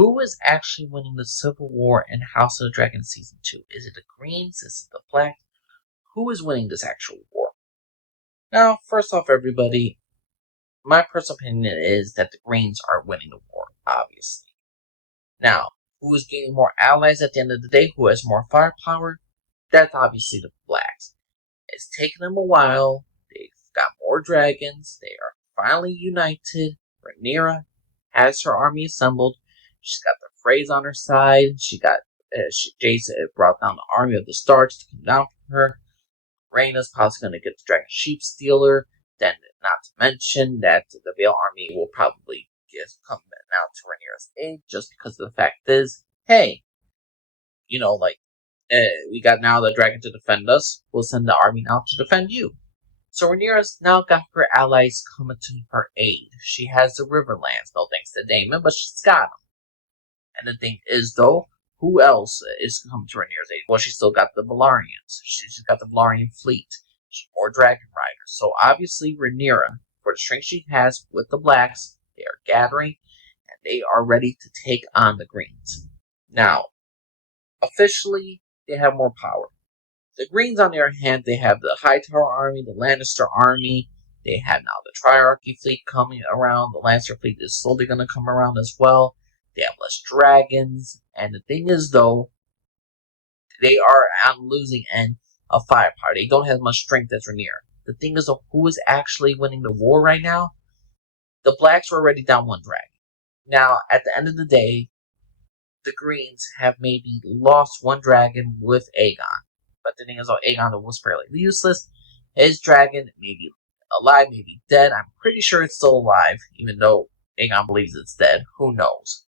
Who is actually winning the Civil War in House of the Dragon Season 2? Is it the Greens? Is it the Blacks? Who is winning this actual war? Now, first off, everybody, my personal opinion is that the Greens are winning the war, obviously. Now, who is gaining more allies at the end of the day? Who has more firepower? That's obviously the Blacks. It's taken them a while. They've got more dragons. They are finally united. Rhaenyra has her army assembled. She's got the Freys on her side. Jace brought down the army of the Starks to come down from her. Rhaenyra's probably going to get the Dragon Sheep Stealer. Then, not to mention that the Vale army will probably come out to Rhaenyra's aid, just because the fact is, hey, we got now the dragon to defend us. We'll send the army now to defend you. So Rhaenyra's now got her allies coming to her aid. She has the Riverlands, no thanks to Daemon, but she's got them. And the thing is, though, who else is coming to Rhaenyra's aid? Well, she's still got the Velaryons. She's got the Velaryon fleet. More dragon riders. So obviously Rhaenyra, for the strength she has with the Blacks, they are gathering, and they are ready to take on the Greens. Now, officially, they have more power. The Greens, on the other hand, they have the Hightower army, the Lannister army. They have now the Triarchy fleet coming around. The Lannister fleet is slowly going to come around as well. They have less dragons. And the thing is, though, they are on the losing end of firepower. They don't have much strength as Rhaenyra. The thing is, though, who is actually winning the war right now? The Blacks are already down one dragon. Now, at the end of the day, the Greens have maybe lost one dragon with Aegon. But the thing is, Aegon was fairly useless. His dragon may be alive, maybe dead. I'm pretty sure it's still alive, even though Aegon believes it's dead. Who knows?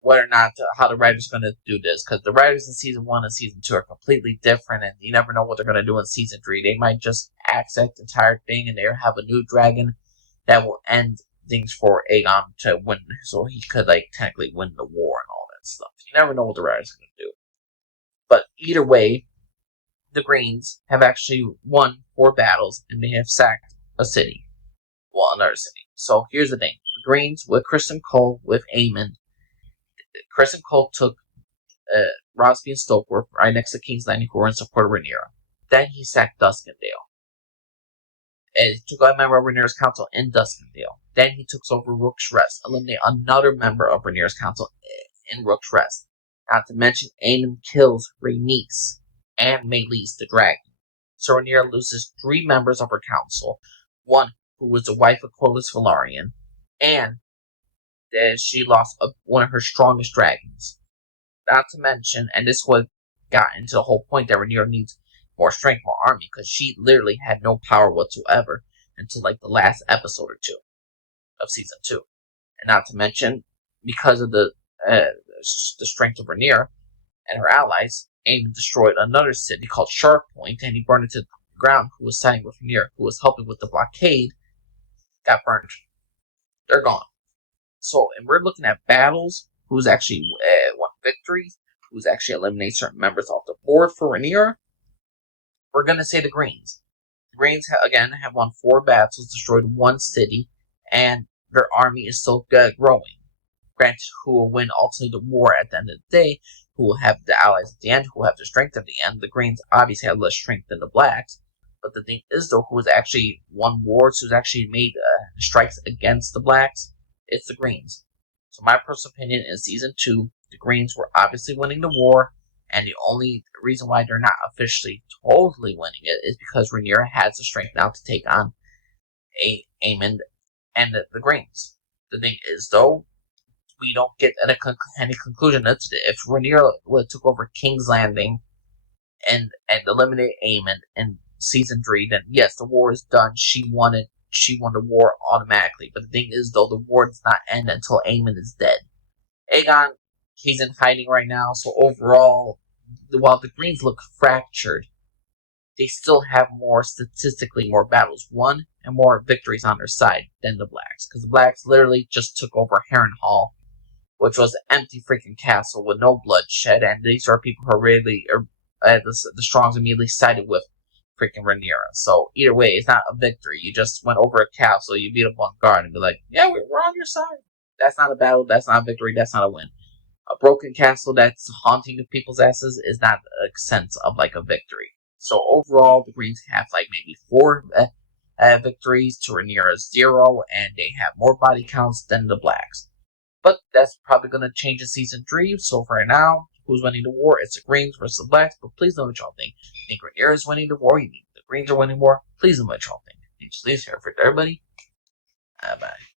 Whether or not, how the writers are going to do this. Because the writers in Season 1 and Season 2 are completely different, and you never know what they're going to do in Season 3. They might just accent the entire thing, and they'll have a new dragon that will end things for Aegon to win, so he could, technically win the war and all that stuff. You never know what the writers are going to do. But either way, the Greens have actually won 4 battles, and they have sacked a city. Well, another city. So here's the thing. The Greens, with Criston Cole, with Aemon, Criston Cole took Rosby and Stokeworth right next to King's Landing, who were in support of Rhaenyra. Then he sacked Duskendale. And he took a member of Rhaenyra's council in Duskendale. Then he took over Rook's Rest, eliminating another member of Rhaenyra's council in Rook's Rest. Not to mention, Aemon kills Rhaenys and Meleys the dragon. So Rhaenyra loses 3 members of her council, one who was the wife of Corlys Velaryon, and then she lost one of her strongest dragons. Not to mention, and this was got into the whole point that Rhaenyra needs more strength, more army, because she literally had no power whatsoever until the last episode or 2 of Season 2. And not to mention, because of the strength of Rhaenyra and her allies, Aemon destroyed another city called Sharppoint, and he burned it to the ground. Who was siding with Rhaenyra, who was helping with the blockade, got burned. They're gone. So, and we're looking at battles, who's actually won victories, who's actually eliminated certain members off the board for Rhaenyra. We're going to say the Greens. The Greens, again, have won 4 battles, destroyed 1 city, and their army is still growing. Granted, who will win ultimately the war at the end of the day, who will have the allies at the end, who will have the strength at the end. The Greens obviously have less strength than the Blacks, but the thing is, though, who has actually won wars, who's actually made strikes against the Blacks, it's the Greens. So my personal opinion in Season 2, the Greens were obviously winning the war, and the only reason why they're not officially totally winning it is because Rhaenyra has the strength now to take on Aemon and the Greens. The thing is, though, we don't get any conclusion as to if Rhaenyra took over King's Landing and eliminated Aemon in Season 3, then yes, the war is done. She won the war automatically. But the thing is, though, the war does not end until Aemon is dead. Aegon, he's in hiding right now, so overall, while the Greens look fractured, they still have statistically more battles won and more victories on their side than the Blacks. Because the Blacks literally just took over Harrenhal, which was an empty freaking castle with no bloodshed, and these are people who are really, the Strongs immediately sided with freaking Rhaenyra. So either way, it's not a victory. You just went over a castle, you beat up one guard, and be like, yeah, we're on your side. That's not a battle, that's not a victory, that's not a win. A broken castle that's haunting people's asses is not a sense of like a victory. So overall, the Greens have like maybe 4 victories to Rhaenyra's 0, and they have more body counts than the Blacks. But that's probably going to change in Season 3, so for now, who's winning the war? It's the Greens versus the Blacks, but please know what y'all think. You think Rhaenyra is winning the war? You think the Greens are winning the war? Please know what y'all think. Just leave here for everybody. Bye.